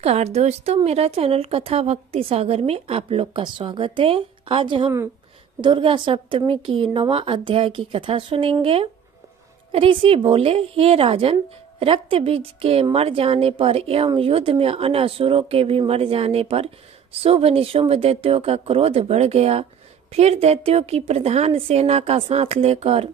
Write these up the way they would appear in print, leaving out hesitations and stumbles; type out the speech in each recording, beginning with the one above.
नमस्कार दोस्तों, मेरा चैनल कथा भक्ति सागर में आप लोग का स्वागत है। आज हम दुर्गा सप्तमी की 9वां अध्याय की कथा सुनेंगे। ऋषि बोले, हे राजन, रक्त बीज के मर जाने पर एवं युद्ध में अन्य असुरों के भी मर जाने पर शुभ निशुंभ दैत्यों का क्रोध बढ़ गया। फिर दैत्यों की प्रधान सेना का साथ लेकर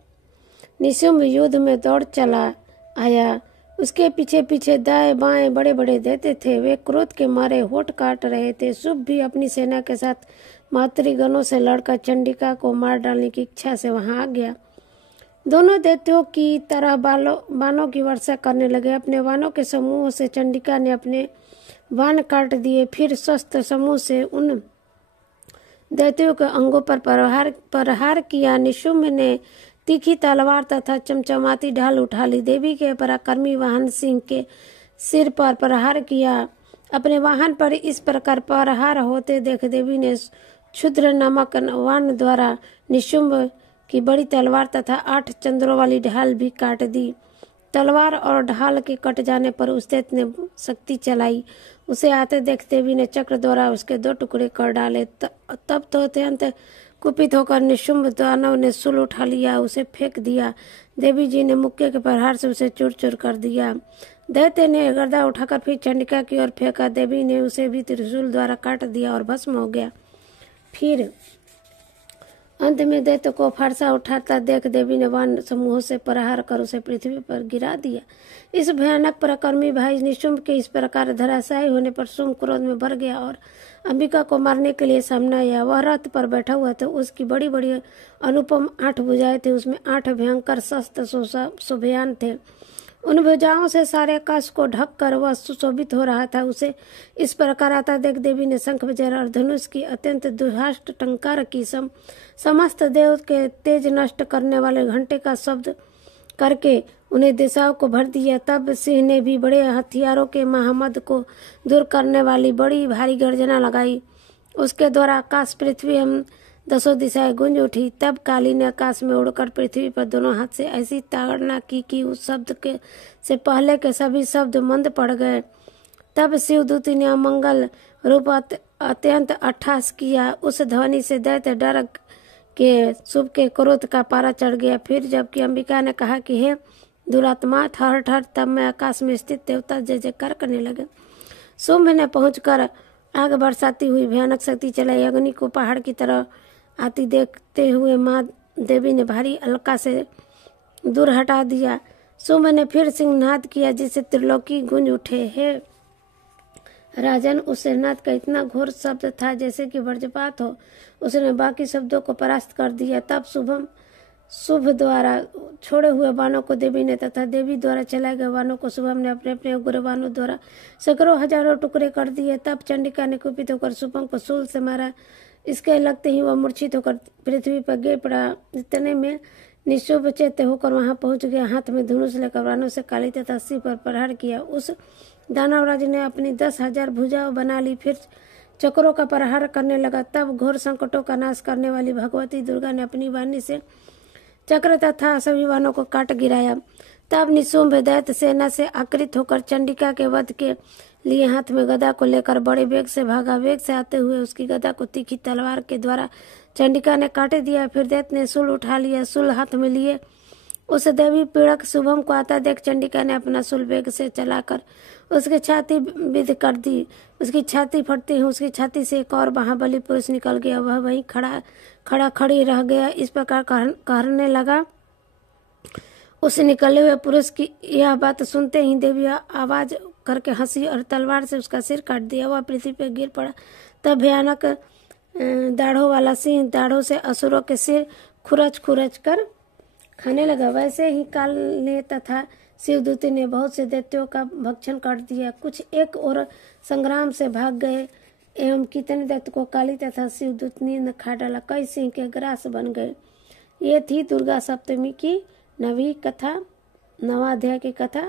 निशुंभ युद्ध में दौड़ चला आया। उसके पीछे पीछे दाएं बाएं बड़े बड़े दैत्य थे। वे क्रोध के मारे होठ काट रहे थे। शुभ भी अपनी सेना के साथ मातृगणों से लड़कर चंडिका को मार डालने की इच्छा से वहां आ गया। दोनों दैत्यों की तरह बाणों की वर्षा करने लगे। अपने बाणों के समूह से चंडिका ने अपने बाण काट दिए। फिर शस्त्र समूह से उन दैत्यों के अंगों पर प्रहार किया। निशुंभ ने तीखी तलवार तथा चमचमाती ढाल उठा ली। देवी के पराक्रमी वाहन सिंह के सिर पर प्रहार किया। अपने वाहन पर इस प्रकार प्रहार होते देख देवी ने क्षुद्र नामक वाहन द्वारा निशुंभ की बड़ी तलवार तथा 8 चंद्रों वाली ढाल भी काट दी। तलवार और ढाल के कट जाने पर उस दैत्य ने शक्ति चलाई। उसे आते देख देवी ने चक्र द्वारा उसके 2 टुकड़े कर डाले। तब तो अत्यंत कुपित होकर निशुंभ दानव ने शूल उठा लिया, उसे फेंक दिया। देवी जी ने मुक्के के प्रहार से उसे चूर चूर कर दिया। दैत्य ने गर्दा उठाकर फिर चंडिका की ओर फेंका। देवी ने उसे भी त्रिशूल द्वारा काट दिया और भस्म हो गया। फिर अंत में दैत्य को फरसा उठाता देख देवी ने वाण समूह से प्रहार कर उसे पृथ्वी पर गिरा दिया। इस भयानक पराक्रमी भाई निशुंभ के इस प्रकार धराशायी होने पर शुंभ क्रोध में भर गया और अंबिका को मारने के लिए सामने आया। वह रथ पर बैठा हुआ था। उसकी बड़ी बड़ी अनुपम 8 भुजाएं थी। उसमें 8 भयंकर शस्त्र शोभयान थे। उन भुजाओं से सारे आकाश को ढककर वह सुशोभित हो रहा था। उसे इस प्रकार आता देख देवी ने शंख बजाया और धनुष की अत्यंत दुहाष्ट टंकार की। समस्त देव के तेज नष्ट करने वाले घंटे का शब्द करके उन्हें दिशाओं को भर दिया। तब सिंह ने भी बड़े हथियारों के महामद को दूर करने वाली बड़ी भारी गर्जना लगाई। उसके द्वारा आकाश पृथ्वी एवं 10 दिशाएं गूंज उठी। तब काली ने आकाश में उड़कर पृथ्वी पर दोनों हाथ से ऐसी ताड़ना की कि उस शब्द के से पहले के सभी शब्द मंद पड़ गए। तब शिवदूती ने अमंगल रूप अत्यंत अट्टहास किया। उस ध्वनि से दैत्य डर के शुभ के क्रोध का पारा चढ़ गया। फिर जबकि अंबिका ने कहा कि हे दुरात्मा, ठहर ठहर, तब मैं आकाश में स्थित देवता जय जयकार करने लगे। शुंभ ने पहुंचकर आग बरसाती हुई भयानक शक्ति चलाई। अग्नि को पहाड़ की तरह आती देखते हुए माँ देवी ने भारी अलका से दूर हटा दिया। शुंभ ने फिर सिंहनाद किया जिससे त्रिलोकी गूंज उठे। हे राजन, उस सिंहनाद का इतना घोर शब्द था जैसे कि वज्रपात हो। उसने बाकी शब्दों को परास्त कर दिया। तब शुभ द्वारा छोड़े हुए बाणों को देवी ने तथा देवी द्वारा चलाए गए बाणों को शुभम ने अपने अपने उग्र बाणों द्वारा सैकड़ों हजारों टुकड़े कर दिए। तब चंडिका ने कुपित होकर शुभम को शूल से मारा। इसके लगते ही वह मूर्छित होकर पृथ्वी पर गिर पड़ा। इतने में निशुंभ चैत्य होकर वहां पहुंच गया। हाथ में धनुष लेकर बाणों से काली तथा शिव पर प्रहार किया। उस दानवराज ने अपनी 10,000 भुजाएं बना ली। फिर चक्रों का प्रहार करने लगा। तब घोर संकटों का नाश करने वाली भगवती दुर्गा ने अपनी वाणी से चक्र तथा सभी वाणों को काट गिराया। तब निशुंभ दैत्य सेना से आकृत होकर चंडिका के वध के लिए हाथ में गदा को लेकर बड़े वेग से भागा। वेग से आते हुए उसकी गदा को तीखी तलवार के द्वारा चंडिका ने काट दिया। फिर दैत्य ने शूल उठा लिया। शूल हाथ में लिए उस देवी पीड़क शुभम को आता देख चंडिका ने अपना शूल वेग से चलाकर उसकी छाती विद्ध कर दी। उसकी छाती फटती ही उसकी छाती से एक और महाबली पुरुष निकल गया। वह वहीं खड़ी रह गया। इस प्रकार कहने लगा। उस निकले हुए पुरुष की यह बात सुनते ही देवी आवाज करके हंसी और तलवार से उसका सिर काट दिया। वह पृथ्वी पर गिर पड़ा। तब भयानक दाढ़ों वाला सिंह दाढ़ों से असुरों के सिर खुरच कर खाने लगा। वैसे ही काल ने तथा शिवदूती ने बहुत से दैत्यों का भक्षण कर दिया। कुछ एक और संग्राम से भाग गए एवं कितने दैत्य को काली तथा शिवदूतनी ने खा डाला। कई सिंह के ग्रास बन गए। ये थी दुर्गा सप्तमी की 9वीं कथा, 9वां अध्याय की कथा।